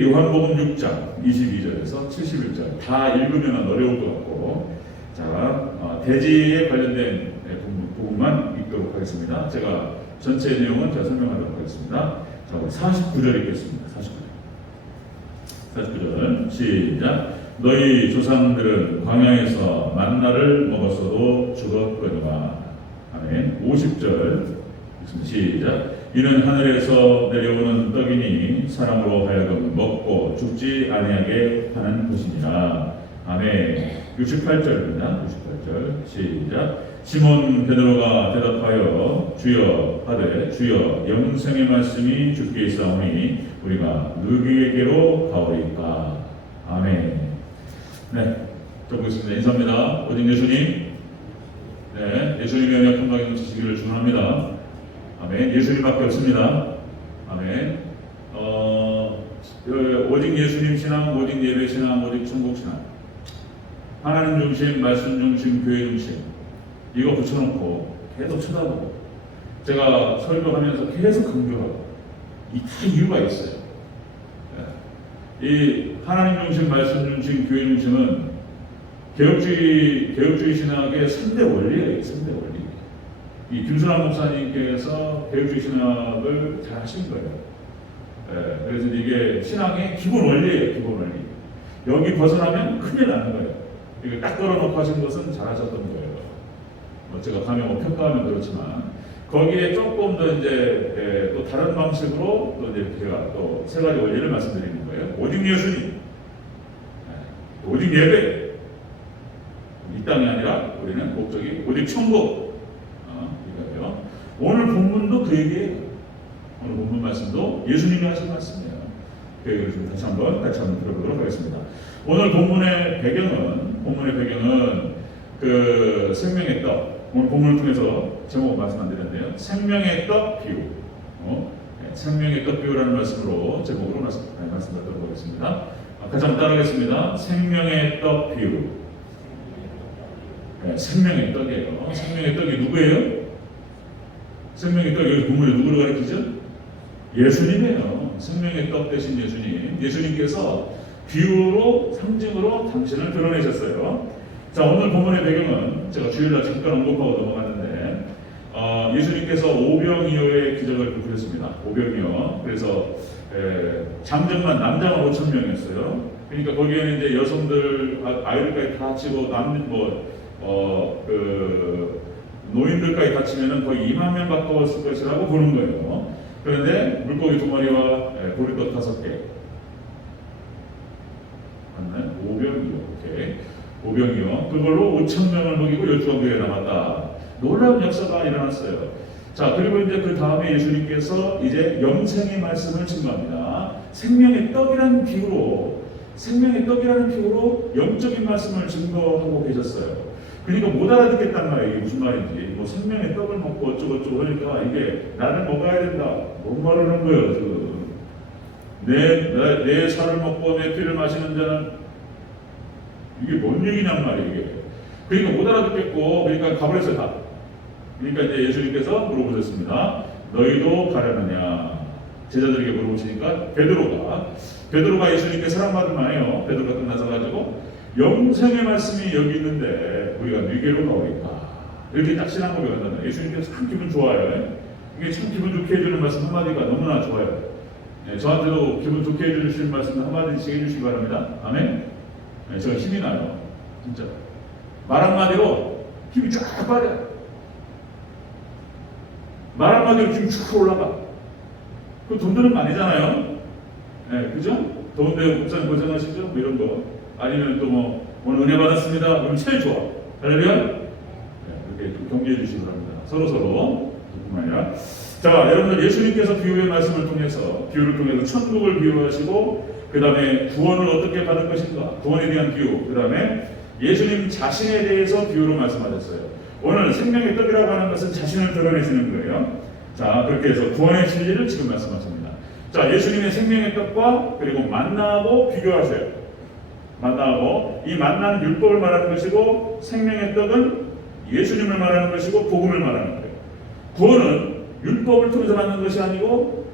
요한복음 6장 22절에서 71절 다 읽으면 어려울 것 같고, 자, 대지에 관련된 부분만 읽도록 하겠습니다. 제가 전체 내용은 제가 설명하도록 하겠습니다. 자, 우리 49절 읽겠습니다. 49절 시작. 너희 조상들은 광야에서 만나를 먹었어도 죽었거니와. 아멘. 50절 시작. 이는 하늘에서 내려오는 떡이니 사람으로 하여금 먹고 죽지 아니하게 하는 것이니라. 아멘. 68절입니다. 68절 시작. 시몬 베드로가 대답하여 주여 하되 주여 영생의 말씀이 주께 있사오니 우리가 누구에게로 가오리까. 아멘. 네, 적겠습니다. 인사합니다. 오직 예수님. 네, 예수님의 언약 통각인 지시기를 축원합니다. 아멘. 예수님밖에 없습니다. 아멘. 오직 예수님 신앙, 오직 예배 신앙, 오직 천국 신앙. 하나님 중심, 말씀 중심, 교회 중심. 이거 붙여놓고 계속 쳐다보고 제가 설교하면서 계속 강조하고 이 다 이유가 있어요. 이 하나님 중심, 말씀 중심, 교회 중심은 개혁주의 신학의 3대 원리예요. 3대 원리. 이 김순환 목사님께서 개혁주의 신학을 잘 하신 거예요. 그래서 이게 신앙의 기본 원리예요. 기본 원리. 여기 벗어나면 큰일 나는 거예요. 이거 딱 걸어놓고 하신 것은 잘 하셨던 거예요. 제가 감히 평가하면 그렇지만 거기에 조금 더 이제 또 다른 방식으로 또 이제 제가 또 세 가지 원리를 말씀드리는 거예요. 오직 예수님, 오직 예배. 이 땅이 아니라 우리는 목적이 오직 천국. 이거예요. 오늘 본문도 그 얘기예요. 오늘 본문 말씀도 예수님이 하신 말씀이에요. 그 얘기를 좀 다시 한번 들어보도록 하겠습니다. 오늘 본문의 배경은 그 생명의 떡. 오늘 본문을 통해서 제목을 말씀 안 드렸는데요. 생명의 떡 비유. 생명의 떡 비유라는 말씀으로 제목으로 말씀드리도록 하겠습니다. 같이 한번 따라하겠습니다. 생명의 떡 비유. 생명의 떡이에요. 생명의 떡이 누구예요? 생명의 떡, 여기 본문에 누구를 가리키죠? 예수님이에요. 생명의 떡 대신 예수님. 예수님께서 비유로, 상징으로 당신을 드러내셨어요. 자, 오늘 본문의 배경은 제가 주일날 잠깐 언급하고 넘어갔는데, 예수님께서 오병이어의 기적을 베푸셨습니다. 오병이어. 그래서 장정만 남자만 5,000명이었어요. 그러니까 거기에는 이제 여성들, 아이들까지 다 치고 노인들까지 다치면은 거의 2만 명 가까웠을 것이라고 보는 거예요. 그런데 물고기 2마리와 보리떡 5개. 맞나요? 오병이어. 그걸로 5,000명을 먹이고 12명이 남았다. 놀라운 역사가 일어났어요. 자, 그리고 이제 그 다음에 예수님께서 이제 영생의 말씀을 증거합니다. 생명의 떡이라는 비유로 영적인 말씀을 증거하고 계셨어요. 그러니까 못 알아듣겠단 말이에요. 이게 무슨 말인지. 뭐 생명의 떡을 먹고 어쩌고저쩌고 하니까 이게 나를 먹어야 된다. 뭔 말을 하는 거예요, 지금. 내 살을 먹고 내 피를 마시는 자는 이게 뭔 얘기냔 말이에요, 이게. 그러니까 못 알아듣겠고, 그러니까 가버렸어요, 다. 그러니까 이제 예수님께서 물어보셨습니다. 너희도 가려느냐? 제자들에게 물어보시니까 베드로가 예수님께 사랑받을 만해요. 베드로가 끝나서 가지고 영생의 말씀이 여기 있는데 우리가 누구에게로 가오리까? 이렇게 딱 신앙 고백한다면 예수님께서 참 기분 좋아요. 이게 참 기분 좋게 해주는 말씀 한마디가 너무나 좋아요. 저한테도 기분 좋게 해주시는 말씀 한마디씩 해주시기 바랍니다. 아멘. 제가 힘이 나요. 진짜. 말 한마디로 힘이 쫙 빠져요. 말 한마디로 힘이 쫙 올라가. 그 돈 드는 거 아니잖아요. 그죠? 더운데 목사님 고생하시죠? 뭐 이런 거. 아니면 또 오늘 은혜 받았습니다. 그럼 제일 좋아. 할렐루야? 이렇게 격려해 주시기 바랍니다. 서로. 뿐만 아니라. 자, 여러분들 예수님께서 비유를 통해서 천국을 비유하시고, 그 다음에 구원을 어떻게 받을 것인가, 구원에 대한 비유, 그 다음에 예수님 자신에 대해서 비유로 말씀하셨어요. 오늘 생명의 떡이라고 하는 것은 자신을 드러내시는 거예요. 자, 그렇게 해서 구원의 진리를 지금 말씀하십니다. 자, 예수님의 생명의 떡과 그리고 만나하고 비교하세요. 이 만나는 율법을 말하는 것이고, 생명의 떡은 예수님을 말하는 것이고, 복음을 말하는 거예요. 구원은 율법을 통해서 받는 것이 아니고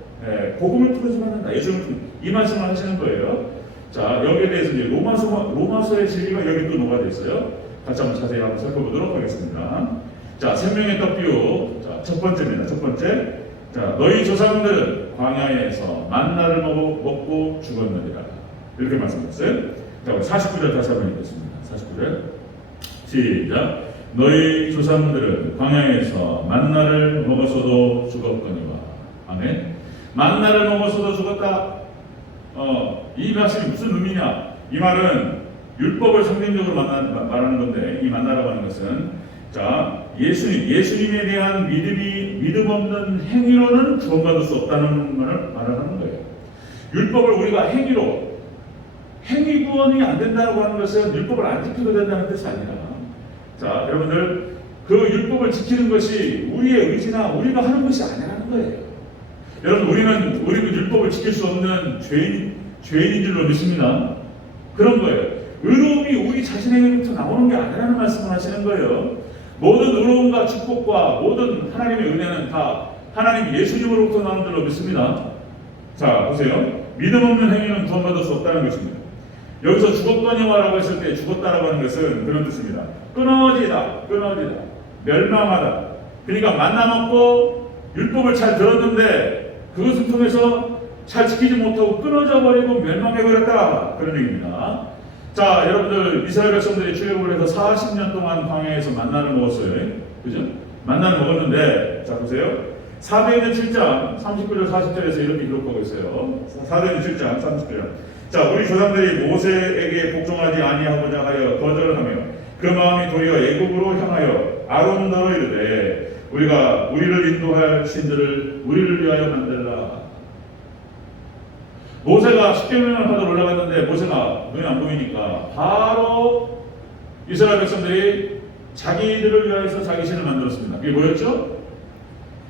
복음을 통해서 받는다. 예수님을 통해서. 이 말씀을 하시는 거예요. 자, 여기에 대해서 이제 로마서의 진리가 여기 또 녹아져 있어요. 같이 한번 자세히 한번 살펴보도록 하겠습니다. 자, 생명의 떡 비유. 자, 첫 번째입니다. 첫 번째. 자, 너희 조상들은 광야에서 만나를 먹고 죽었느니라. 이렇게 말씀했어요. 자, 49절 다시 한번 읽겠습니다. 49절. 시작. 너희 조상들은 광야에서 만나를 먹었어도 죽었거니와. 아멘. 만나를 먹었어도 죽었다. 이 말씀이 무슨 의미냐? 이 말은 율법을 상징적으로 말하는 건데, 이 만나라고 하는 것은, 자, 예수님에 대한 믿음 없는 행위로는 구원받을 수 없다는 말을 말하는 거예요. 율법을 우리가 행위 구원이 안 된다고 하는 것은 율법을 안 지켜도 된다는 뜻이 아니라, 자, 여러분들, 그 율법을 지키는 것이 우리의 의지나 우리가 하는 것이 아니라는 거예요. 여러분, 우리는 율법을 지킬 수 없는 죄인인 줄로 믿습니다. 그런 거예요. 의로움이 우리 자신에게부터 나오는 게 아니라는 말씀을 하시는 거예요. 모든 의로움과 축복과 모든 하나님의 은혜는 다 하나님 예수님으로부터 나오는 줄로 믿습니다. 자, 보세요. 믿음 없는 행위는 구원받을 수 없다는 것입니다. 여기서 죽었거니와라고 했을 때 죽었다라고 하는 것은 그런 뜻입니다. 끊어지다, 멸망하다. 그러니까 만나 먹고 율법을 잘 들었는데 그것을 통해서 잘 지키지 못하고 끊어져 버리고 멸망해버렸다. 그런 얘기입니다. 자, 여러분들 이스라엘 백성들이 출애굽을 해서 40년 동안 광야에서 만나를 먹었어요. 그죠? 만나를 먹었는데, 자 보세요. 사도행전 7장 39절 40절에서 이렇게 기록하고 있어요. 사도행전 7장 30절. 자, 우리 조상들이 모세에게 복종하지 아니하고자 하여 거절을 하며 그 마음이 도리어 애굽으로 향하여 아론더러 이르되 우리가 우리를 인도할 신들을 우리를 위하여 만들라. 모세가 십계명을 받으러 올라갔는데 모세가 눈이 안 보이니까 바로 이스라엘 백성들이 자기들을 위하여서 자기 신을 만들었습니다. 그게 뭐였죠?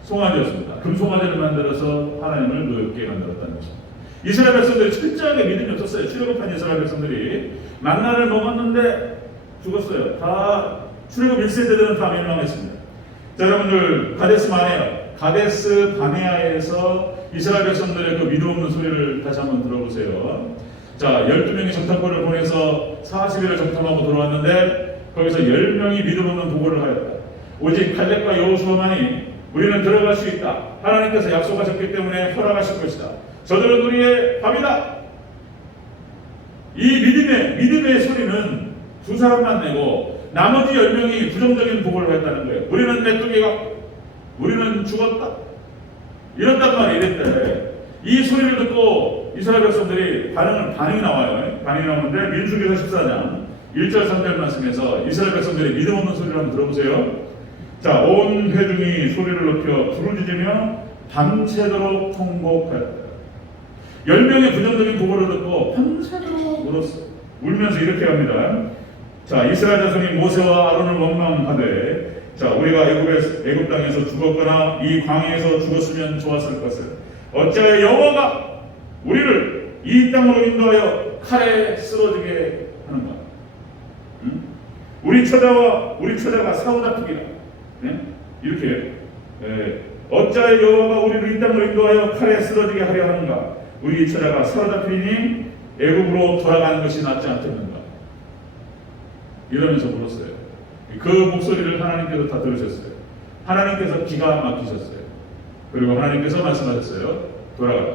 송아지였습니다. 금송아지를 만들어서 하나님을 노엽게 만들었다는 것입니다. 이스라엘 백성들이 철저하게 믿음이 없었어요. 출애굽한 이스라엘 백성들이 만나를 먹었는데 죽었어요. 다 출애굽 1세대들은 다 멸망했습니다. 자, 여러분들 가데스 바네아에서 이스라엘 백성들의 그 믿음 없는 소리를 다시 한번 들어보세요. 자, 12명이 정탐꾼을 보내서 40일을 정탐하고 돌아왔는데 거기서 10명이 믿음 없는 보고를 하였다. 오직 칼렙과 여호수아만이 우리는 들어갈 수 있다. 하나님께서 약속하셨기 때문에 허락하실 것이다. 저들은 우리의 밥이다. 이 믿음의 소리는 두 사람만 내고 나머지 10명이 부정적인 보고를 했다는 거예요. 우리는 메뚜기가, 우리는 죽었다. 이랬단 말이에요. 이랬대. 이 소리를 듣고 이스라엘 백성들이 반응이 나와요. 반응이 나오는데 민수기서 14장 1절 3절 말씀에서 이스라엘 백성들이 믿음 없는 소리를 한번 들어보세요. 자, 온 회중이 소리를 높여 부르짖으며 밤새도록 통곡하였다. 10명의 부정적인 보고를 듣고 밤새도록 울었어. 울면서 이렇게 합니다. 자, 이스라엘 자손이 모세와 아론을 원망하되, 자, 우리가 애굽 땅에서 죽었거나 이 광야에서 죽었으면 좋았을 것을 어찌하여 여호와가 우리를 이 땅으로 인도하여 칼에 쓰러지게 하는가? 응? 우리 처자가 사로잡히기라. 네? 이렇게 어찌하여 여호와가 우리를 이 땅으로 인도하여 칼에 쓰러지게 하려 하는가? 우리 처자가 사로잡히니 애굽으로 돌아가는 것이 낫지 않겠는가? 이러면서 물었어요. 그 목소리를 하나님께서 다 들으셨어요. 하나님께서 기가 막히셨어요. 그리고 하나님께서 말씀하셨어요. 돌아가라.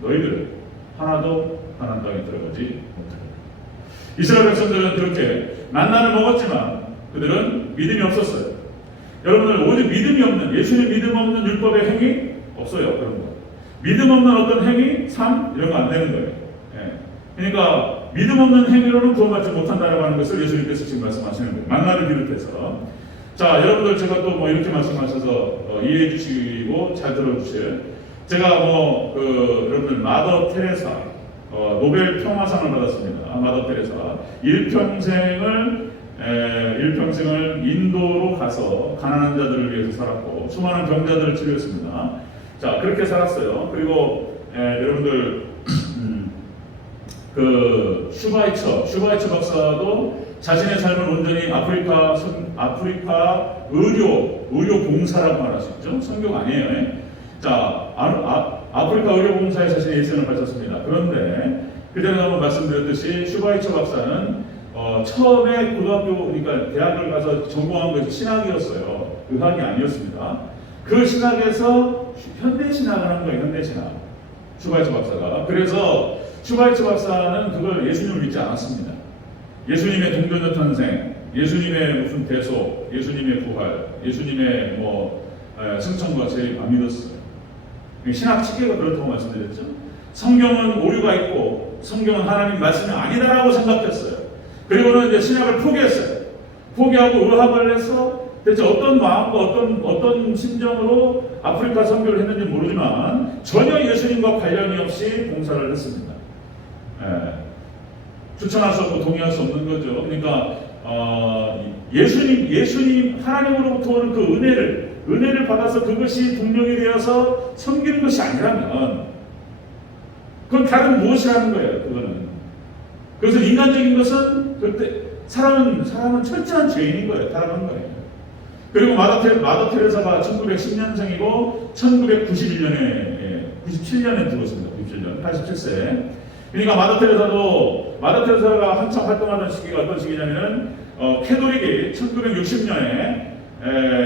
너희들 하나도 하나님 땅에 들어가지 못하리라. 이스라엘 백성들은 그렇게 만나를 먹었지만 그들은 믿음이 없었어요. 여러분들 오직 믿음이 없는, 예수님 믿음 없는 율법의 행위 없어요. 그런 거. 믿음 없는 어떤 행위, 삶 이런 거 안 되는 거예요. 그러니까 믿음 없는 행위로는 구원받지 못한다라고 하는 것을 예수님께서 지금 말씀하시는 거예요. 만나를 비롯해서. 자, 여러분들 제가 또 뭐 이렇게 말씀하셔서 이해해 주시고 잘 들어주세요. 제가 여러분들 마더 테레사 노벨 평화상을 받았습니다. 마더 테레사 일평생을 인도로 가서 가난한 자들을 위해서 살았고 수많은 병자들을 치료했습니다. 자, 그렇게 살았어요. 그리고 여러분들 그 슈바이처 박사도 자신의 삶을 온전히 아프리카 의료 봉사라고 말할 수 있죠. 성경 아니에요. 자, 아프리카 의료봉사에 자신의 일생을 바쳤습니다. 그런데 그전에 한번 말씀드렸듯이 슈바이처 박사는 처음에 고등학교, 그러니까 대학을 가서 전공한 것이 신학이었어요. 의학이 아니었습니다. 그 신학에서 현대신학을 한 거예요. 현대신학. 슈바이처 박사가. 그래서 슈바이처 박사는 그걸 예수님을 믿지 않았습니다. 예수님의 동전녀 탄생, 예수님의 무슨 대속, 예수님의 부활, 예수님의 승천과 제일 안 믿었어요. 신학 체계가 그렇다고 말씀드렸죠. 성경은 오류가 있고 성경은 하나님 말씀이 아니다라고 생각했어요. 그리고는 이제 신학을 포기했어요. 포기하고 의학을 해서 대체 어떤 마음과 어떤 심정으로 아프리카 선교를 했는지 모르지만 전혀 예수님과 관련이 없이 봉사를 했습니다. 추천할 수 없고 동의할 수 없는 거죠. 그러니까 예수님 하나님으로부터 오는 그 은혜를 받아서 그것이 동력이 되어서 섬기는 것이 아니라면 그건 다른 무엇이라는 거예요. 그거는. 그래서 인간적인 것은 그때 사람은 철저한 죄인인 거예요. 타락한 거예요. 그리고 마더 테레사가 1910년생이고 1991년에 97년에 죽었습니다. 97년 87세. 그러니까 마더 테레사가 한참 활동하던 시기가 어떤 시기냐면은 캐톨릭이 1960년에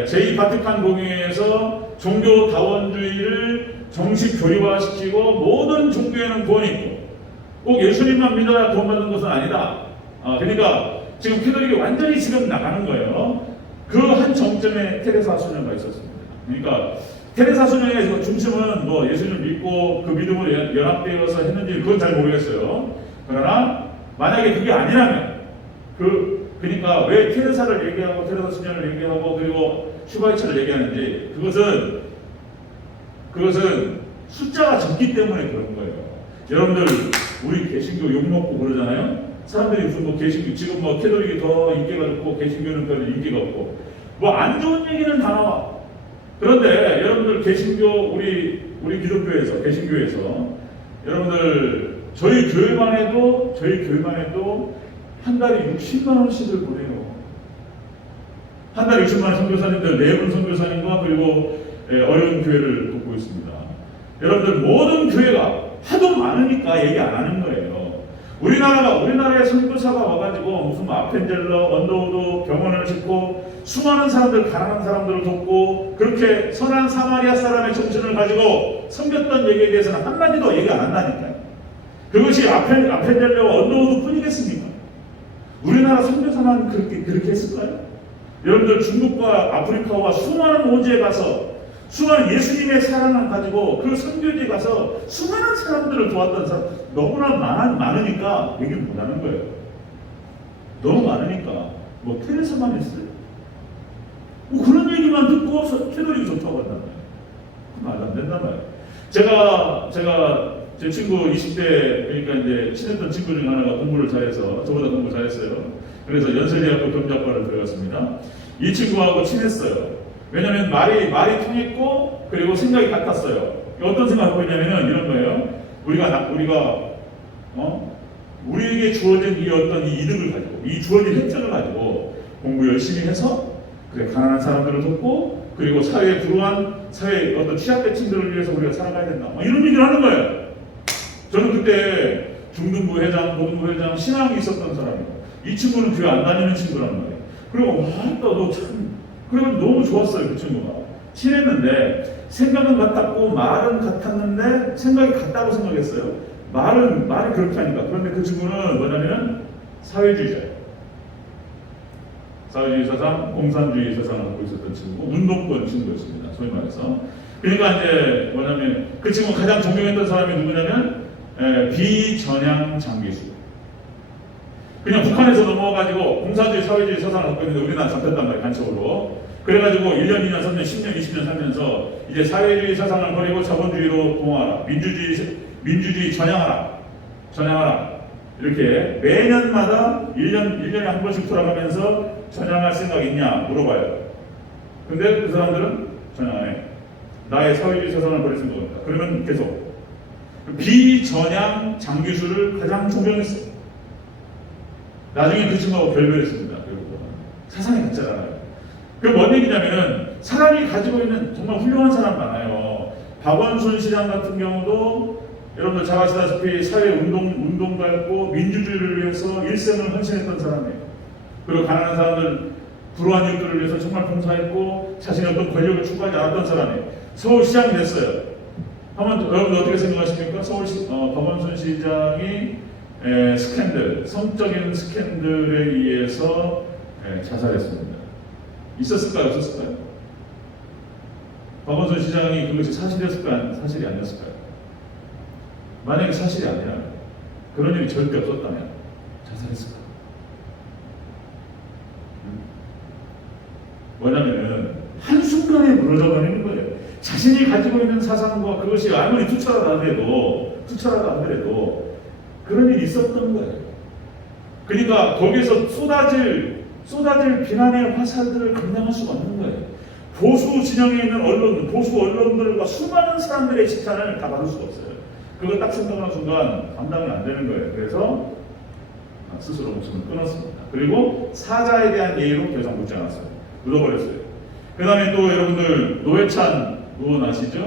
제2바티칸 공회에서 종교 다원주의를 정식 교리화시키고 모든 종교에는 구원이 있고 꼭 예수님만 믿어야 구원받는 것은 아니다. 그러니까 지금 캐톨릭이 완전히 지금 나가는 거예요. 그 한 정점에 테레사 수녀가 있었습니다. 그러니까 테레사 수녀의 중심은 예수님을 믿고 그 믿음으로 연합되어서 했는지 그건 잘 모르겠어요. 그러나 만약에 그게 아니라면 그러니까 왜 테레사를 얘기하고 테레사 수녀를 얘기하고 그리고 슈바이처를 얘기하는지 그것은 숫자가 적기 때문에 그런 거예요. 여러분들 우리 개신교 욕먹고 그러잖아요. 사람들이 무슨 개신교 지금 캐톨릭이 더 인기가 높고 개신교는 별로 인기가 없고 안 좋은 얘기는 다 나와. 그런데 여러분들 개신교 우리 기독교에서 개신교에서 여러분들 저희 교회만 해도 한 달에 60만 원씩을 보내요. 한 달에 60만 원 선교사님들 4분 선교사님과 그리고 어려운 교회를 돕고 있습니다. 여러분들 모든 교회가 하도 많으니까 얘기 안 하는 거예요. 우리나라에 선교사가 와가지고 무슨 아펜젤러, 언더우드 병원을 짓고 수많은 사람들, 가난한 사람들을 돕고 그렇게 선한 사마리아 사람의 정신을 가지고 섬겼던 얘기에 대해서는 한마디도 얘기 안 한다니까요. 그것이 아펜젤러와 언더우드 뿐이겠습니까? 우리나라 선교사만 그렇게 했을까요? 여러분들 중국과 아프리카와 수많은 오지에 가서 수많은 예수님의 사랑을 가지고 그 선교지에 가서 수많은 사람들을 도왔던 사람 너무나 많으니까 얘기를 못하는 거예요. 너무 많으니까 테레사만 했어요? 그런 얘기만 듣고 캐톨릭이 좋다고 한단 말이에요. 말도 안 된단 말이에요. 제가 제 친구 20대 그러니까 이제 친했던 친구 중 하나가 공부를 잘해서 저보다 공부 잘했어요. 그래서 연세대학교 경제학과를 들어갔습니다. 이 친구하고 친했어요. 왜냐하면 말이 통했고 그리고 생각이 같았어요. 어떤 생각을 하고 있냐면은 이런 거예요. 우리에게 주어진 이 이득을 가지고 이 주어진 혜택을 가지고 공부 열심히 해서 가난한 사람들을 돕고 그리고 사회에 불우한 어떤 취약계층들을 위해서 우리가 살아가야 된다. 이런 얘기를 하는 거예요. 저는 그때 중등부 회장, 고등부 회장 신앙이 있었던 사람이에요. 이 친구는 교회 안 다니는 친구란 말이에요. 그리고 그리고 너무 좋았어요. 그 친구가 친했는데 생각은 같았고 말은 같았는데 생각이 같다고 생각했어요. 말이 그렇게 하니까. 그런데 그 친구는 뭐냐면 사회주의자예요. 사회주의 사상, 공산주의 사상을 갖고 있었던 친구, 운동권 친구였습니다. 소위 말해서. 그러니까 이제 뭐냐면 그 친구가 가장 존경했던 사람이 누구냐면 비전향 장기수. 그냥 북한에서 넘어와가지고 공산주의 사회주의 사상을 갖고 있는데 우리나라 잡혔단 말이에요. 간첩으로. 그래가지고 1년, 2년, 3년, 10년, 20년 살면서 이제 사회주의 사상을 버리고 자본주의로 동화하라. 민주주의 전향하라. 이렇게 매년마다 1년에 한 번씩 돌아가면서 전향할 생각 있냐 물어봐요. 근데 그 사람들은 전향 안 해. 나의 사회주의 사상을 버릴 생각 없다. 그러면 계속 비전향 장기수를 가장 존경했어요. 나중에 그 친구하고 결별했습니다. 결국은 사상이 같잖아요. 그 뭔 얘기냐면은 사람이 가지고 있는 정말 훌륭한 사람 많아요. 박원순 시장 같은 경우도 여러분들 잘 아시다시피 사회 운동가였고 민주주의를 위해서 일생을 헌신했던 사람이에요. 그리고 가난한 사람들, 불우한 이웃들을 위해서 정말 봉사했고 자신의 어떤 권력을 추구하지 않았던 사람이에요. 서울시장이 됐어요. 한번 여러분들 어떻게 생각하십니까? 박원순 시장이 스캔들, 성적인 스캔들에 의해서 자살했습니다. 있었을까요? 없었을까요? 박원순 시장이 그것이 사실이었을까요? 사실이 아니었을까요? 만약에 사실이 아니라 그런 일이 절대 없었다면 자살했을까요? 뭐냐면은 한순간에 무너져 버리는 거예요. 자신이 가지고 있는 사상과 그것이 아무리 투철하더라도 그런 일이 있었던 거예요. 그러니까 거기서 쏟아질 비난의 화살들을 감당할 수가 없는 거예요. 보수 진영에 있는 보수 언론들과 수많은 사람들의 칭찬을 다 받을 수가 없어요. 그걸 딱 생각하는 순간 감당이 안 되는 거예요. 그래서 스스로 목숨을 끊었습니다. 그리고 사자에 대한 예의로 더 이상 묻지 않았어요. 묻어버렸어요. 그 다음에 또 여러분들 노회찬 의원 아시죠?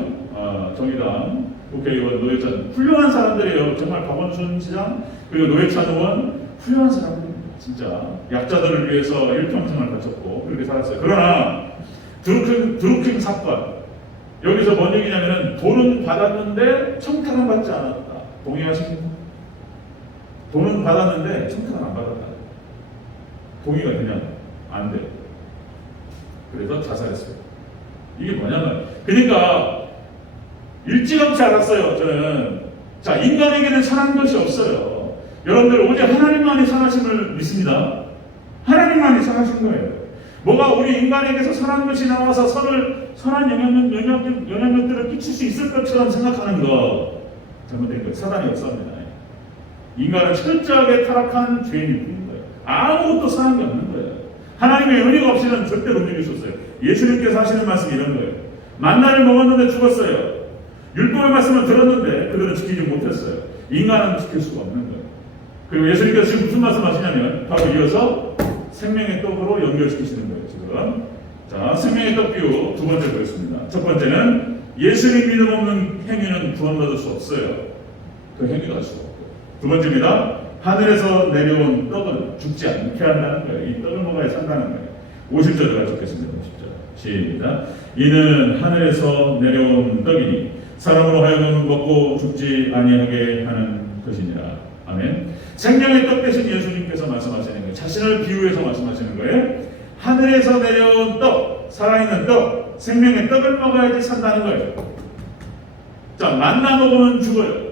정의당 국회의원 노회찬 훌륭한 사람들이에요. 정말 박원순 시장 그리고 노회찬 의원 훌륭한 사람들입니다. 진짜 약자들을 위해서 일평생을 바쳤고 그렇게 살았어요. 그러나 드루킹 사건 여기서 뭔 얘기냐면은 돈은 받았는데 청탁은 받지 않았다. 동의하십니까? 돈은 받았는데 청탁은 안 받았다. 동의가 그냥 안 돼요. 그래서 자살했어요. 이게 뭐냐면 그러니까 일찌감치 알았어요. 저는 자 인간에게는 선한 것이 없어요. 여러분들 오직 하나님만이 선하심을 믿습니다. 하나님만이 선하신 거예요. 뭐가 우리 인간에게서 선한 것이 나와서 선한 영향력들을 끼칠 수 있을 것처럼 생각하는 거 잘못된 거예요. 사단이 역사입니다. 인간은 철저하게 타락한 죄인일 뿐인 거예요. 아무것도 선한 게 없는 거예요. 하나님의 은혜가 없이는 절대로 움직일 수 없어요. 예수님께서 하시는 말씀이 이런 거예요. 만나를 먹었는데 죽었어요. 율법의 말씀을 들었는데 그들은 지키지 못했어요. 인간은 지킬 수가 없는 거예요. 그리고 예수님께서 지금 무슨 말씀 하시냐면 바로 이어서 생명의 떡으로 연결시키시는 거예요. 지금 자 생명의 떡 비유 두 번째 보겠습니다. 첫 번째는 예수님 믿음 없는 행위는 구원받을 수 없어요. 그 행위가 할 수가 없고 두 번째입니다. 하늘에서 내려온 떡은 죽지 않게 한다는 거예요. 이 떡을 먹어야 산다는 거예요. 50절을 같이 읽겠습니다. 50절 시작. 이는 하늘에서 내려온 떡이니 사람으로 하여금 먹고 죽지 아니하게 하는 것이니라. 아멘. 생명의 떡 대신 예수님께서 말씀하시는 거예요. 자신을 비유해서 말씀하시는 거예요. 하늘에서 내려온 떡, 살아있는 떡, 생명의 떡을 먹어야지 산다는 거예요. 자, 만나 먹으면 죽어요.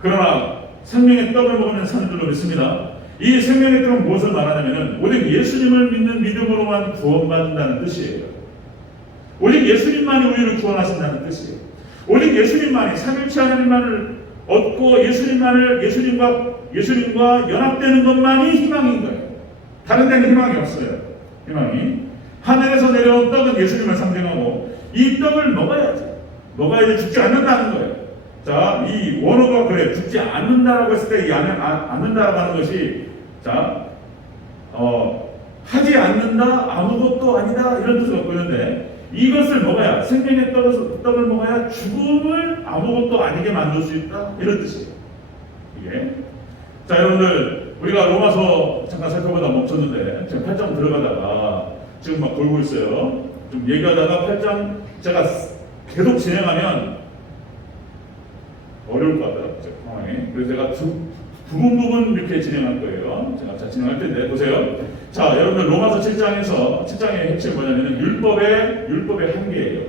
그러나 생명의 떡을 먹으면 사는 줄로 믿습니다. 이 생명의 떡은 무엇을 말하냐면 오직 예수님을 믿는 믿음으로만 구원받는다는 뜻이에요. 오직 예수님만이 우리를 구원하신다는 뜻이에요. 오직 예수님만이 삼일체 하나님만을 얻고 예수님과 연합되는 것만이 희망인 거예요. 다른 데는 희망이 없어요. 희망이 하늘에서 내려온 떡은 예수님을 상징하고 이 떡을 먹어야지 죽지 않는다는 거예요. 자, 이 원어가 그래 죽지 않는다라고 했을 때 이 않는다라고 하는 것이 자, 하지 않는다 아무것도 아니다 이런 뜻을 갖고 있는데 이것을 먹어야 생명의 떡을 먹어야 죽음을 아무것도 아니게 만들 수 있다 이런 뜻이에요. 이게 자 여러분들 우리가 로마서 잠깐 살펴보다 멈췄는데 지금 8장 들어가다가 지금 막 돌고 있어요. 좀 얘기하다가 8장 제가 계속 진행하면 어려울 것 같아요. 상황이. 그래서 제가 부분 이렇게 진행할 거예요. 제가 진행할 텐데 보세요. 자, 여러분들 로마서 7장의 핵심이 뭐냐면 율법의 한계예요.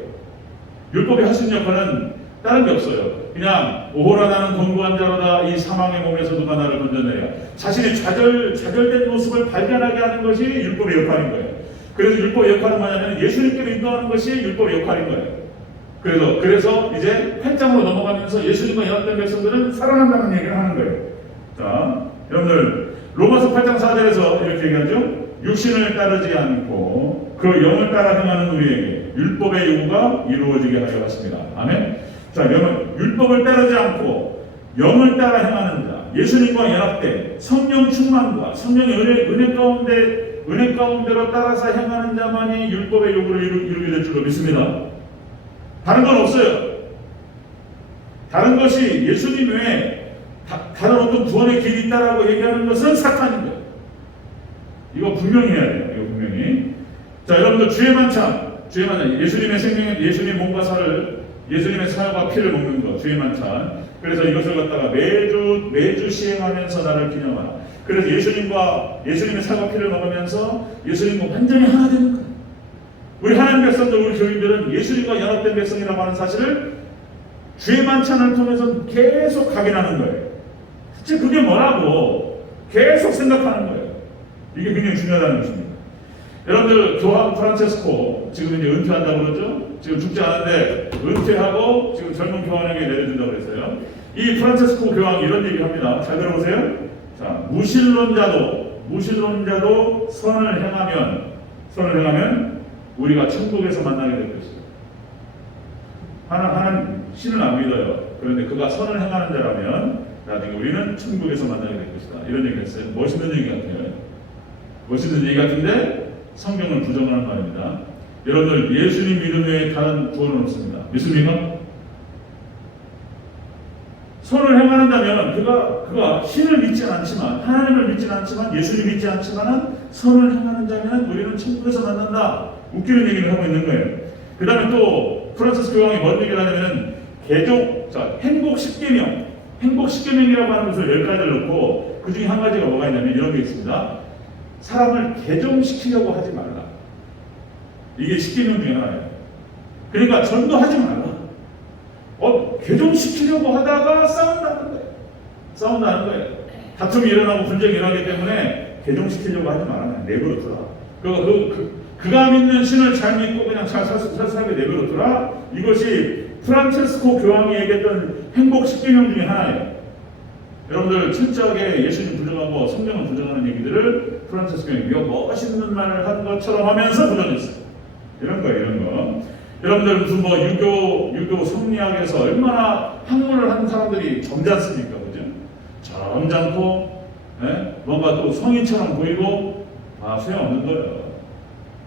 율법이 할 수 있는 역할은 다른 게 없어요. 그냥 오호라 나는 권고한 자로다 이 사망의 몸에서 누가 나를 건져내야 자신의 좌절된 모습을 발견하게 하는 것이 율법의 역할인 거예요. 그래서 율법의 역할은 뭐냐면 예수님께로 인도하는 것이 율법의 역할인 거예요. 그래서 이제 8장으로 넘어가면서 예수님과 연합된 백성들은 살아난다는 얘기를 하는 거예요. 자, 여러분들 로마서 8장 4절에서 이렇게 얘기하죠. 육신을 따르지 않고 그 영을 따라 행하는 우리에게 율법의 요구가 이루어지게 하려 하십니다. 아멘. 자, 율법을 따르지 않고 영을 따라 행하는 자, 예수님과 연합된 성령 충만과 성령의 은혜 가운데로 따라서 행하는 자만이 율법의 요구를 이루게 될 줄로 믿습니다. 다른 건 없어요. 다른 것이 예수님 외에 다른 어떤 구원의 길이 있다라고 얘기하는 것은 사탄인 거예요. 이거 분명히 해야 돼요. 이거 분명히. 자, 여러분들 주의 만찬, 예수님의 생명, 예수님의 몸과 살을, 예수님의 사역과 피를 먹는 것, 주의 만찬. 그래서 이것을 갖다가 매주 시행하면서 나를 기념하라. 그래서 예수님의 사역과 피를 먹으면서 예수님과 완전히 하나 되는 거예요. 우리 하나님 백성들, 우리 교인들은 예수님과 연합된 백성이라고 하는 사실을 주의 만찬을 통해서 계속 각인하는 거예요. 대체 그게 뭐라고 계속 생각하는 거예요. 이게 굉장히 중요하다는 것입니다. 여러분들 교황 프란체스코 지금 이제 은퇴한다고 그러죠? 지금 죽지 않았는데 은퇴하고 지금 젊은 교황에게 내려준다고 그랬어요. 이 프란체스코 교황이 이런 얘기를 합니다. 잘 들어보세요. 자, 무신론자도 선을 행하면 우리가 천국에서 만나게 될 것이다. 하나님 신을 안 믿어요. 그런데 그가 선을 행하는 자라면 나중에 우리는 천국에서 만나게 될 것이다. 이런 얘기를 했어요. 멋있는 얘기 같아요. 멋있는 얘기 같은데 성경을 부정하는 말입니다. 여러분들 예수님 믿음 외에 다른 구원은 없습니다. 믿습니까? 선을 행한다면 그가 신을 믿지 않지만, 하나님을 믿지 않지만, 예수를 믿지 않지만은 선을 행하는 자면 우리는 천국에서 만난다. 웃기는 얘기를 하고 있는 거예요. 그 다음에 또 프란시스 교황이 뭔 얘기를 하냐면 행복 10계명이라고 하는 것을 10가지를 놓고 그 중에 한 가지가 뭐가 있냐면 이런 게 있습니다. 사람을 개종시키려고 하지 말라. 이게 10계명 중에 하나예요. 그러니까 전도하지 말라. 개종시키려고 하다가 싸운다는 거예요. 다툼이 일어나고 분쟁이 일어나기 때문에 개종시키려고 하지 말라. 내버려두라. 그러니까 그가 믿는 신을 잘 믿고 그냥 잘 살게 내버려두라. 이것이 프란체스코 교황이 얘기했던 행복 10계명 중에 하나예요. 여러분들 철저하게 예수님 부정하고 성경을 부정하는 얘기들을 프란체스코 교황이 멋있는 말을 한 것처럼 하면서 부정했어요. 이런 거. 여러분들 무슨 유교 성리학에서 얼마나 학문을 하는 사람들이 점잖습니까? 그죠? 점잖고, 뭔가 또 성인처럼 보이고, 소용없는 거예요.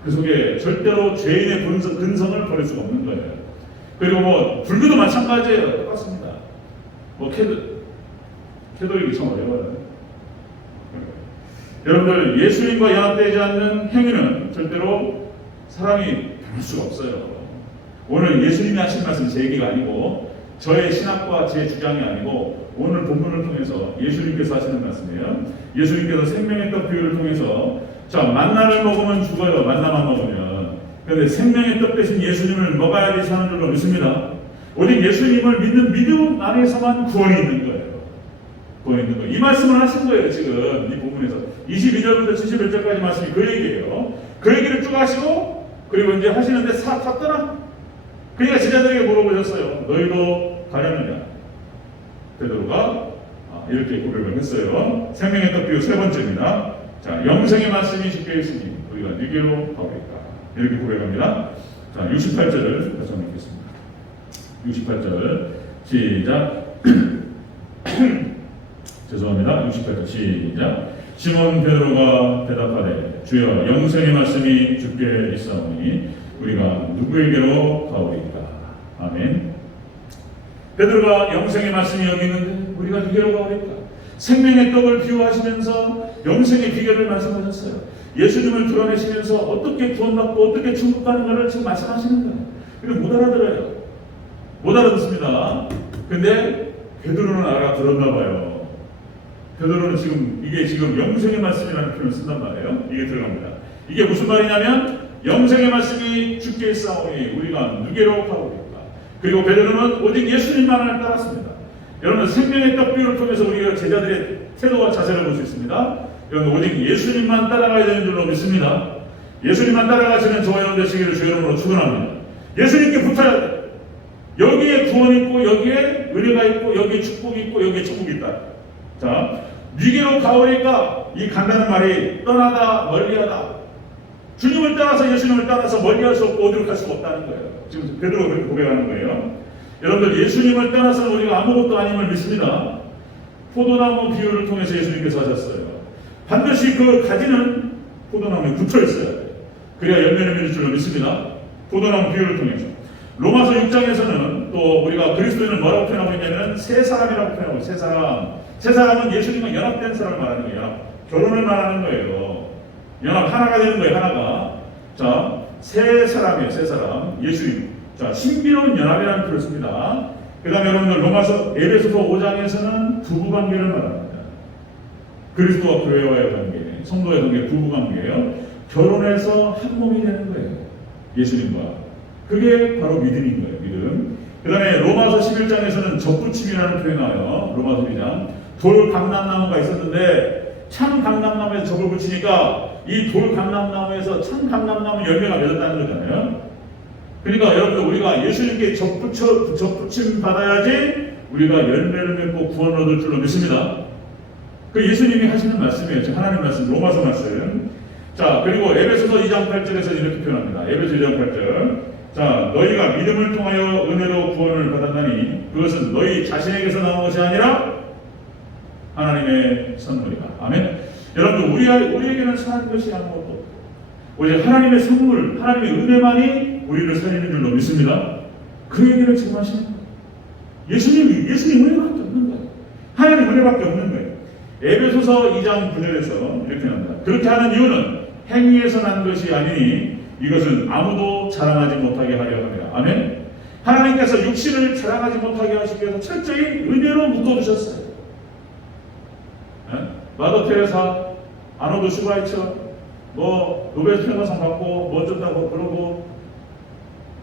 그 속에 절대로 죄인의 근성을 버릴 수가 없는 거예요. 그리고 불교도 마찬가지예요. 똑같습니다. 캐도릭이 참 어려워요. 여러분들 예수님과 연합되지 않는 행위는 절대로 사람이 변할 수가 없어요. 오늘 예수님이 하신 말씀 제 얘기가 아니고 저의 신학과 제 주장이 아니고 오늘 본문을 통해서 예수님께서 하시는 말씀이에요. 예수님께서 생명의 떡 비유를 통해서 만나를 먹으면 죽어요. 만나만 먹으면. 그런데 생명의 떡 대신 예수님을 먹어야지 사는 줄로 믿습니다. 오직 예수님을 믿는 믿음 안에서만 구원이 있는 거예요. 이 말씀을 하신 거예요. 지금 이 본문에서 22절부터 71절까지 말씀이 그 얘기예요. 그 얘기를 쭉 하시고 그리고 이제 하시는데 다 떠나. 그러니까 제자들에게 물어보셨어요. 너희도 가려느냐? 베드로가 이렇게 고백을 했어요. 생명의 떡 비유 세 번째입니다. 영생의 말씀이 적혀 있으니 우리가 누구로 가오리까? 이렇게 고백합니다. 68절을 다시 한번 읽겠습니다. 68절 시작. 죄송합니다. 68절 시작. 시몬 베드로가 대답하되 주여 영생의 말씀이 주께 있사오니 우리가 누구에게로 가오리까? 아멘. 베드로가 영생의 말씀이 여기 있는데 우리가 누구에게로 가오리까? 생명의 떡을 비유하시면서 영생의 비결을 말씀하셨어요. 예수님을 드러내시면서 어떻게 구원받고 어떻게 천국 가는 것을 지금 말씀하시는 거예요. 그리고 못 알아들어요. 못 알아듣습니다. 근데 베드로는 알아들었나 봐요. 베드로는 지금 영생의 말씀이라는 표현을 쓴단 말이에요. 이게 들어갑니다. 이게 무슨 말이냐면 영생의 말씀이 주께 있사오니 우리가 누구로 가오리까? 그리고 베드로는 오직 예수님만을 따랐습니다. 여러분 생명의 떡 비유를 통해서 우리가 제자들의 태도와 자세를 볼 수 있습니다. 여러분 오직 예수님만 따라가야 되는 줄로 믿습니다. 예수님만 따라가시는 저와 여러분 되시기를 주 이름으로 축원합니다. 예수님께 붙어야 돼. 여기에 구원이 있고 여기에 은혜가 있고 여기에 축복이 있고 여기에 천국이 있다. 누구로 가오리까? 이 간단한 말이 떠나다 멀리하다. 주님을 따라서 예수님을 따라서 멀리할 수 없고 어디로 갈 수가 없다는 거예요. 지금 베드로가 그렇게 고백하는 거예요. 여러분들 예수님을 따라서 우리가 아무것도 아님을 믿습니다. 포도나무 비유를 통해서 예수님께서 하셨어요. 반드시 그 가지는 포도나무에 붙어 있어야 돼요. 그래야 열매를 맺을 줄로 믿습니다. 포도나무 비유를 통해서. 로마서 6장에서는 또 우리가 그리스도인을 뭐라고 표현하고 있냐면 새 사람이라고 표현하고 있어요. 새 사람. 새 사람은 예수님과 연합된 사람을 말하는 거예요. 결혼을 말하는 거예요. 연합 하나가 되는 거예요. 하나가. 자, 새 사람이에요. 새 사람. 예수님. 자, 신비로운 연합이라는 표현을 씁니다. 그 다음에 여러분들 로마서 에베소서 5장에서는 부부관계를 말합니다. 그리스도와 교회와의 관계, 성도의 관계, 부부관계예요. 결혼해서 한 몸이 되는 거예요. 예수님과. 그게 바로 믿음인 거예요. 믿음. 그 다음에 로마서 11장에서는 접붙임이라는 표현이 나와요. 로마서 12장. 돌 감람나무가 있었는데 참 감람나무에 접을 붙이니까 이 돌 감람나무에서 참 감람나무 열매가 맺었다는 거잖아요. 그러니까 여러분들 우리가 예수님께 접붙임 받아야지 우리가 열매를 맺고 구원을 얻을 줄로 믿습니다. 그 예수님이 하시는 말씀이에요. 하나님 말씀, 로마서 말씀. 자, 그리고 에베소서 2장 8절에서 이렇게 표현합니다. 에베소 2장 8절. 자, 너희가 믿음을 통하여 은혜로 구원을 받았나니 그것은 너희 자신에게서 나온 것이 아니라 하나님의 선물이다. 아멘. 여러분들 우리에게는 사는 것이 아무것도 없고 오직 하나님의 선물, 하나님의 은혜만이 우리를 살리는 줄로 믿습니다. 그 얘기를 지금 하시는 거예요. 예수님 은혜밖에 없는 거예요. 하나님 은혜밖에 없는 거예요. 에베소서 2장 9절에서 이렇게 합니다. 그렇게 하는 이유는 행위에서 난 것이 아니니 이것은 아무도 자랑하지 못하게 하려 합니다. 아멘. 하나님께서 육신을 자랑하지 못하게 하시기 위해서 철저히 은혜로 묶어두셨어요. 마더 테레사, 아노드 슈바이처, 뭐 노벨 평화상 받고 뭐 어쩐다고 그러고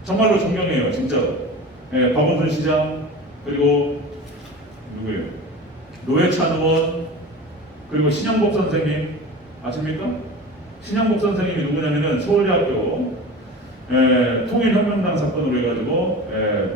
정말로 존경해요, 진짜로. 박원순 시장, 그리고 누구예요? 노회찬 의원, 그리고 신영복 선생님 아십니까? 신영복 선생님이 누구냐면은 서울대학교 통일혁명당 사건으로 해가지고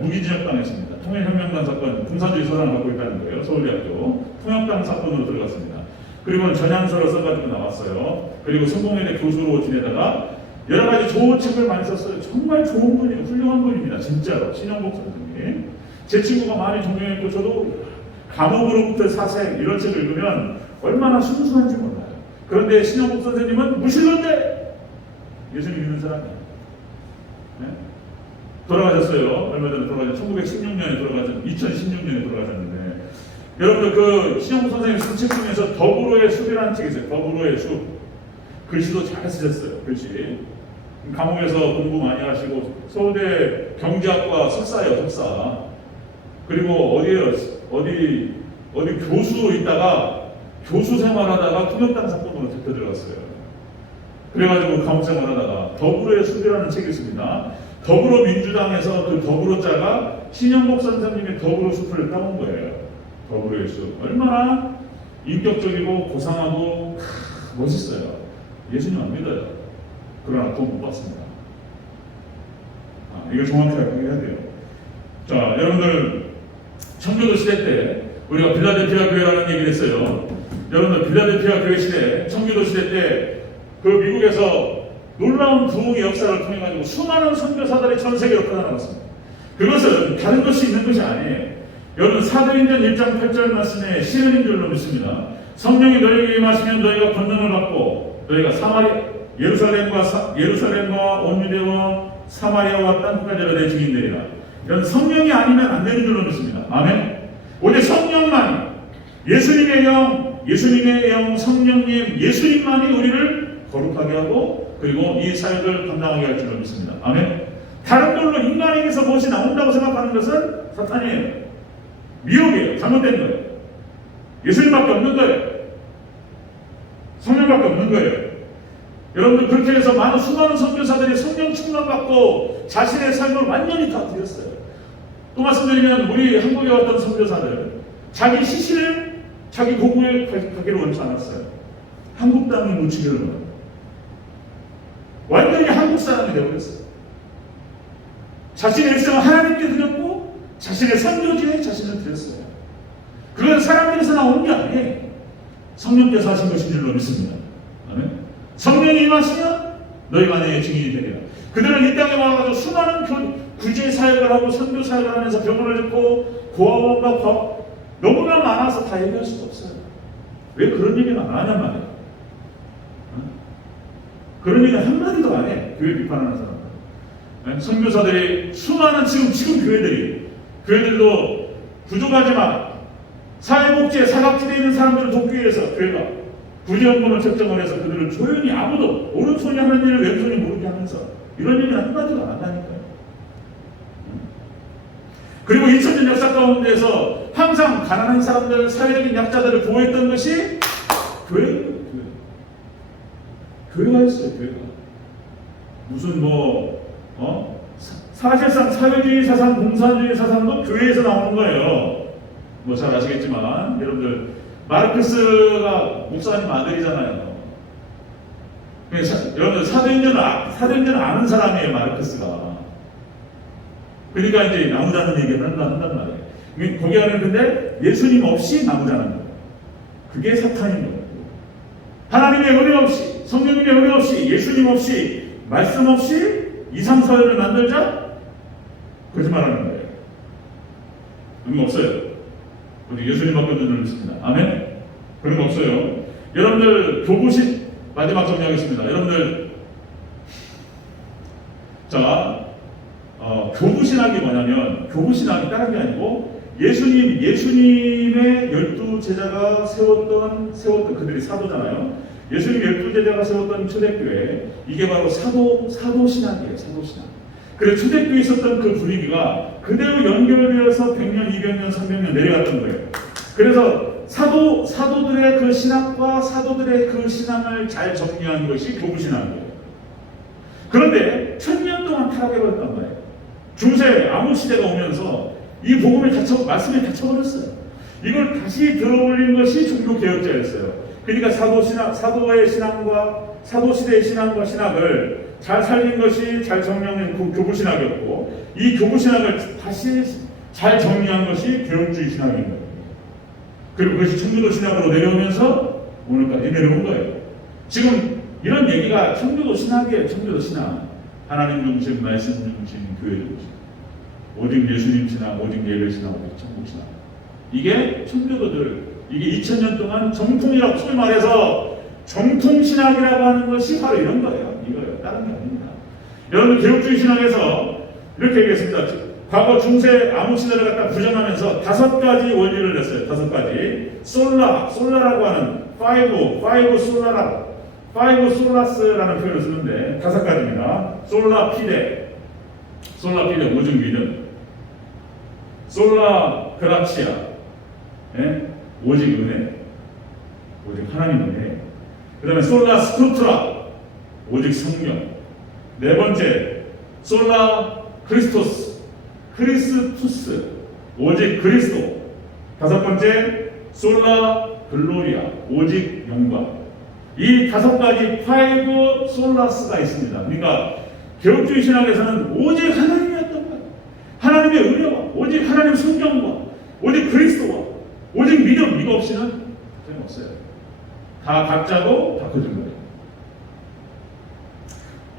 무기징역당했습니다. 통일혁명당 사건, 공산주의 서당을 갖고 있다는 거예요. 서울대학교 통역당 사건으로 들어갔습니다. 그리고 전향서를 써가지고 나왔어요. 그리고 성공회대 교수로 지내다가 여러 가지 좋은 책을 많이 썼어요. 정말 좋은 분이에요. 훌륭한 분입니다. 진짜로. 신영복 선생님. 제 친구가 많이 존경했고 저도 감옥으로부터 사색 이런 책을 읽으면 얼마나 순수한지 몰라요. 그런데 신영복 선생님은 무신론대 예수님 믿는 사람이에요. 네? 돌아가셨어요. 얼마 전에 돌아가셨어요. 1916년에 돌아가셨는데 2016년에 돌아가셨는데 여러분들 그 신영복 선생님 쓴 책 중에서 더불어의 숲이라는 책이 있어요. 더불어의 숲. 글씨도 잘 쓰셨어요. 글씨. 감옥에서 공부 많이 하시고 서울대 경제학과 석사예요. 석사. 그리고 어디 교수로 있다가 교수 생활하다가 통역당 사건으로 잡혀 들어갔어요. 그래가지고 감옥 생활하다가 더불어의 숲이라는 책이 있습니다. 더불어민주당에서 그 더불어자가 신영복 선생님의 더불어 숲을 따온 거예요. 더불어의 숲. 얼마나 인격적이고 고상하고 멋있어요. 예수님 안 믿어요. 그러나 돈 못 받습니다. 이거 정확하게 해야 돼요. 자, 여러분들 청교도 시대 때 우리가 빌라델피아 교회라는 얘기를 했어요. 여러분들 빌라델피아 교회 시대, 청교도 시대 때 그 미국에서 놀라운 부흥의 역사를 통해 가지고 수많은 선교사들이 전 세계로 퍼져나갔습니다. 그것은 다른 것이 있는 것이 아니에요. 여러분 사도행전 1장 8절 말씀에 시은인 줄로 믿습니다. 성령이 너희에게 임하시면 너희가 권능을 받고 너희가 예루살렘과 온 유대와 사마리아와 땅 끝까지 내 증인되리라. 이런 성령이 아니면 안 되는 줄로 믿습니다. 아멘. 오직 성령만, 예수님의 영, 성령님, 예수님만이 우리를 거룩하게 하고 그리고 이 사역을 감당하게 할 줄로 믿습니다. 아멘. 다른 걸로 인간에게서 무엇이 나온다고 생각하는 것은 사탄이에요. 미혹이에요. 잘못된 거예요. 예수님밖에 없는 거예요. 성령밖에 없는 거예요. 여러분들 그렇게 해서 수많은 선교사들이 성령 충만받고 자신의 삶을 완전히 다 드렸어요. 또 말씀드리면 우리 한국에 왔던 선교사들 자기 시신을 자기 고국에 가기를 원치 않았어요. 한국 땅에 묻히기를 원합니다. 완전히 한국 사람이 되어버렸어요. 자신의 일생을 하나님께 드렸고 자신의 선교지에 자신을 드렸어요. 그건 사람들에서 나오는 게 아니에요. 성령께서 하신 것인 줄로 믿습니다. 아멘. 성령이 임하시면 너희가 내 증인이 되리라. 그들은 이 땅에 와가지고 수많은 구제 사역을 하고 선교 사역을 하면서 병원을 짓고 고아원과 너무나 많아서 다 얘기할 수가 없어요. 왜 그런 얘기는 안 하냔 말이에요. 그런 얘기 한마디도 안 해. 교회 비판하는 사람. 선교사들이 수많은 지금 교회들도 부족하지만 사회복지에 사각지대에 있는 사람들을 돕기 위해서 교회가 구제원금을 책정을 해서 그들을 조용히 아무도 오른손이 하는 일을 왼손이 모르게 하면서 이런 일을 한마디도 안 한다니까요. 그리고 2000년 역사 가운데서 항상 가난한 사람들, 사회적인 약자들을 보호했던 것이 교회가 있어요. 교회가 무슨 사실상 사회주의 사상, 공산주의 사상도 교회에서 나오는 거예요. 잘 아시겠지만 여러분들 마르크스가 목사님 아들이잖아요. 여러분들 사도행전을 아는 사람이에요, 마르크스가. 그러니까 이제 나오자는 얘기를 한단 말이에요. 거기 안에 근데 예수님 없이 나오자는 거예요. 그게 사탄인 거예요. 하나님의 은혜 없이, 성령님의 은혜 없이, 예수님 없이, 말씀 없이 이상사회를 만들자? 거짓말하는 거예요. 그런 거 없어요. 우리 예수님밖에 없는 믿습니다. 아멘? 그런 거 없어요. 여러분들 교부신 마지막 정리하겠습니다. 여러분들 교부신학이 뭐냐면 교부신학이 다른 게 아니고 예수님의 12제자가 세웠던 그들이 사도잖아요. 예수님 12제자가 세웠던 초대교회, 이게 바로 사도신학이에요. 사도신학. 그래서 초대교회에 있었던 그 분위기가 그대로 연결되어서 100년, 200년, 300년 내려갔던 거예요. 그래서 사도들의 그 신학과 사도들의 그 신앙을 잘 정리한 것이 교부신학이에요. 그런데 1000년 동안 타락해버렸단 말이에요. 중세 암흑 시대가 오면서 이 복음이 말씀이 닫혀버렸어요. 이걸 다시 들어올린 것이 종교개혁자였어요. 그러니까 사도의 신앙과 사도시대의 신앙과 신학을 잘 살린 것이 잘 정리한 교부신학이었고, 이 교부신학을 다시 잘 정리한 것이 개혁주의 신학인 거예요. 그리고 그것이 청교도 신학으로 내려오면서 오늘까지 내려온 거예요. 지금 이런 얘기가 청교도 신학이에요. 청교도 신학. 하나님 중심, 말씀 중심, 교회 중심. 오직 예수님 신학, 오직 예배 신학, 오직 천국 신학. 이게 청교도들, 이게 2000년 동안 정통이라고 소위 말해서 정통신학이라고 하는 것이 바로 이런 거예요. 이거예요. 다른 게 아닙니다. 여러분 개혁주의 신학에서 이렇게 얘기했습니다. 과거 중세 암흑시대를 갖다 부정하면서 5가지 원리를 냈어요. 5가지. 솔라라고 하는 파이브 솔라스라는 표현을 쓰는데 5가지입니다. 솔라 피데 오직 믿음. 솔라 그라치아, 오직 은혜, 오직 하나님 은혜. 그 다음에 솔라 스크루트라, 오직 성령. 4번째, 솔라 크리스토스, 오직 그리스도. 5번째, 솔라 글로리아, 오직 영광. 이 5가지 파이브 솔라스가 있습니다. 그러니까 개혁주의 신학에서는 오직 하나님이었던 거예요. 하나님의 은혜와 오직 하나님 성령과 오직 그리스도와 오직 믿음, 이거 없이는 소용없어요. 다 가짜고 다 거짓말이에요.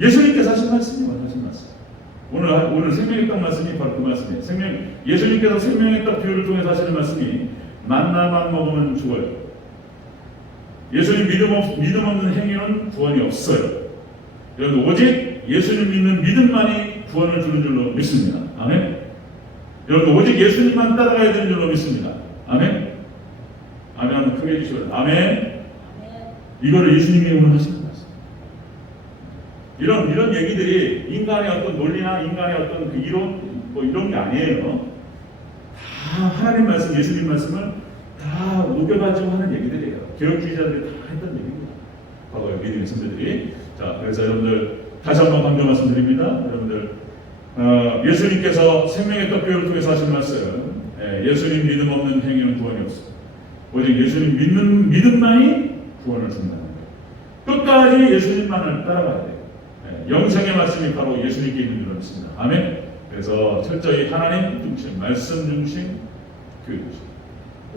예수님께서 하신 말씀이 하신 말씀. 오늘 생명의 떡 말씀이 바로 그 말씀이에요. 예수님께서 생명의 떡 비유를 통해서 하시는 말씀이 만나만 먹으면 죽어요. 예수님 믿음 없는 행위는 구원이 없어요. 여러분 오직 예수님 믿는 믿음만이 구원을 주는 줄로 믿습니다. 아멘. 여러분 오직 예수님만 따라가야 되는 줄로 믿습니다. 아멘. 아멘 한번 크게 해주시고요. 아멘. 이거를 예수님이 오늘 하시는 말씀. 이런 얘기들이 인간의 어떤 논리나 인간의 어떤 그 이론 이런 게 아니에요. 다 하나님 말씀, 예수님 말씀을 다 녹여가지고 하는 얘기들이에요. 개혁주의자들이 다 했던 얘기입니다. 과거의 믿음의 선배들이. 자, 그래서 여러분들 다시 한번 강조 말씀드립니다. 여러분들 예수님께서 생명의 떡 비유를 통해서 하신 말씀, 예수님 믿음 없는 행위는 구원이 없어. 오직 예수님 믿는 믿음만이 구원을 준다는 거예요. 끝까지 예수님만을 따라가야 돼요. 영생의 말씀이 바로 예수님께 있는 줄로 믿습니다. 아멘. 그래서 철저히 하나님 중심, 말씀 중심, 교회 중심,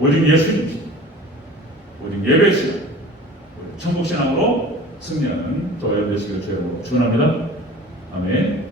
오직 예수님 중심, 오직 예배 신앙, 천국 신앙으로 승리하는 저와 여러분 되시기를 주님으로 축원합니다. 아멘.